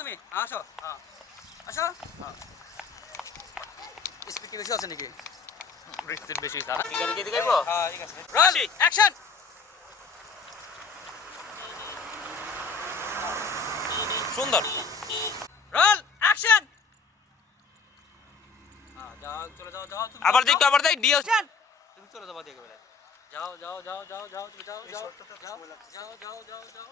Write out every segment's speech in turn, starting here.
তুমি। আসো হ্যাঁ আসো হ্যাঁ স্পিড কি বেশি আছে নাকি? বৃষ্টির বেশি তারা ঠিক আছে দিকে হ্যাঁ ঠিক আছে। Roll action. সুন্দর। Roll action. যাও চলে যাও যাও তুমি। আবার দেখতো আবার দেখ ডিও অ্যাকশন। তুমি চলে যাও দেখে বেড়ে যাও যাও যাও যাও যাও তুমি যাও যাও। যাও যাও যাও যাও যাও।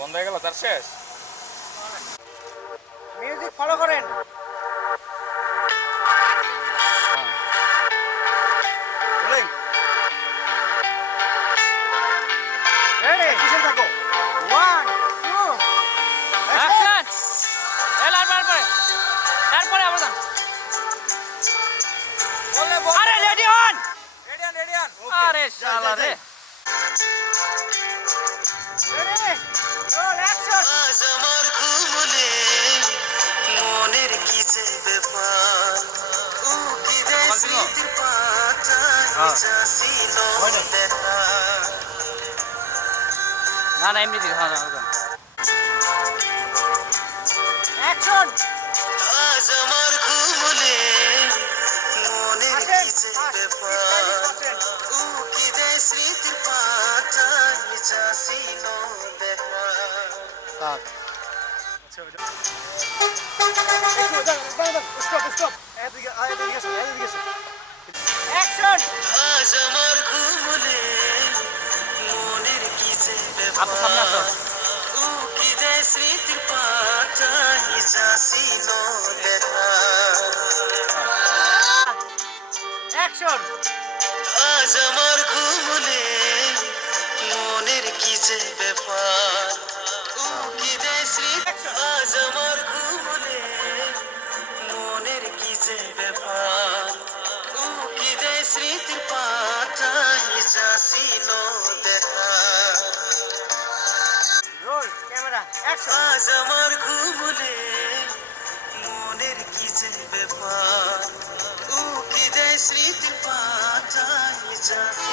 বন্ধ হয়ে গেল তার শেষ মিউজিক ফলো করেন। আরে শালা রে। আমার মনের কি যে ব্যাপার? ও কি দেয় স্মৃতির পাতা চাষিল দেখা। না না এমনি দিকে হ্যাঁ হ্যাঁ। অ্যাকশন আজ আমার ঘুমনে মনের কি যে ব্যাপার? যে আপু সামনে আসো। স্মৃতির পাতায় চাষিল দেখা অ্যাকশন আজ আমার ঘুমনে মনের কি যে ব্যাপার স্মৃতির পাতায় যাসিল দেখা। আজ আমার ঘুমলে মনের কি যে ব্যাপার। উকি দেয় স্মৃতির পাতায় যাসিল